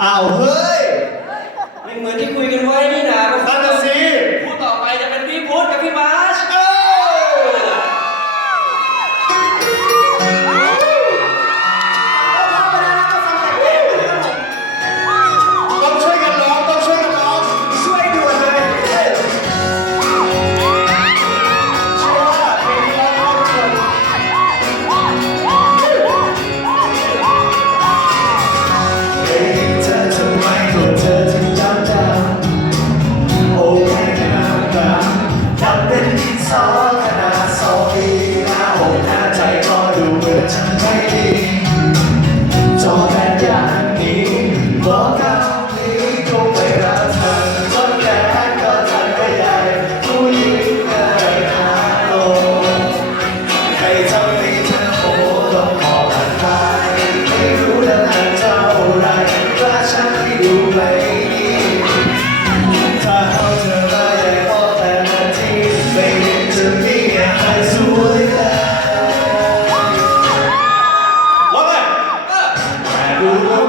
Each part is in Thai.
เอาเฮ้ยไม่เหมือนที่คุยกันไว้นี่นะ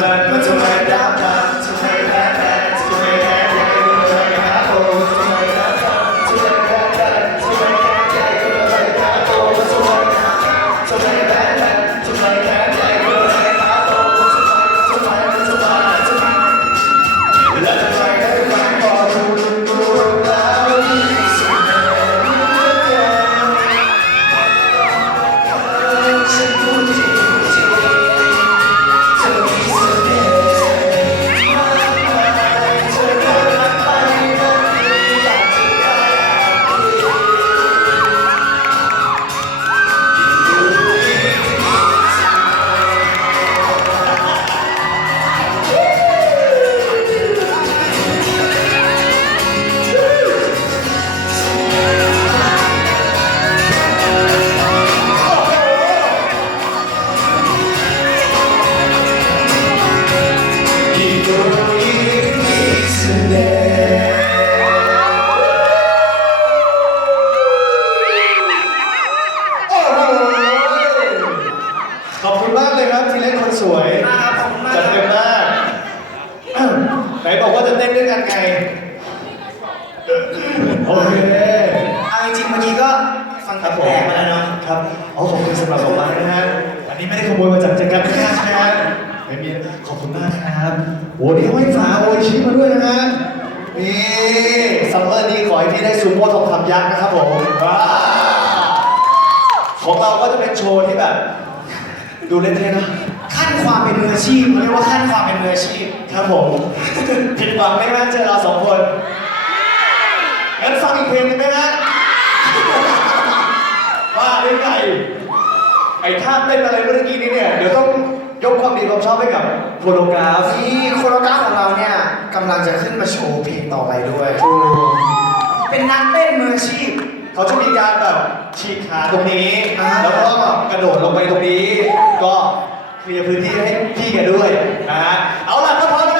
that. โอเคเอาจริงๆเมื่อกี้ก็ฟังครับผมแตกมาแล้วเนาะครับเอาขอบคุณสำหรับดอกไม้นะฮะอันนี้ไม่ได้ขโมยมาจากจักรกันนะใช่ไหมฮะไม่มีขอบคุณมากครับโอ้นี่ห้อยฝาโออิชิมาด้วยนะฮะนี่ซัมเมอร์นี้ขอให้พี่ได้ซูโม่ทองคำยักษ์นะครับผมว้าวของเราก็จะเป็นโชว์ที่แบบ ดูเล่นๆนะคาดขั้นความเป็นมืออาชีพเขาเรียกว่าขั้นความเป็นมืออาชีพครับผมผิดหวังไหมฮะเจอเราสองคน งั้นฟังอีกเพลงหนึงไหมฮะว่าได้ไงไอ้ท่าเต้นอะไรเมื่อกี้นี้เนี่ย เดี๋ยวต้องยกความดีความชอบให้กับโฟโตกราฟที่โคโรกราฟของเราเนี่ยกำลังจะขึ้นมาโชว์เพลงต่อไปด้วย เป็นนักเต้นมืออาชีพ เขาจะมีการแบบฉีกขาตรงนี้ อ่า แล้วก็กระโดดลงไปตรงนี้ ก็เคลียร์พื้นที่ให้พี่แกด้วยนะฮะเอาล่ะถ้าพร้อมแล้ว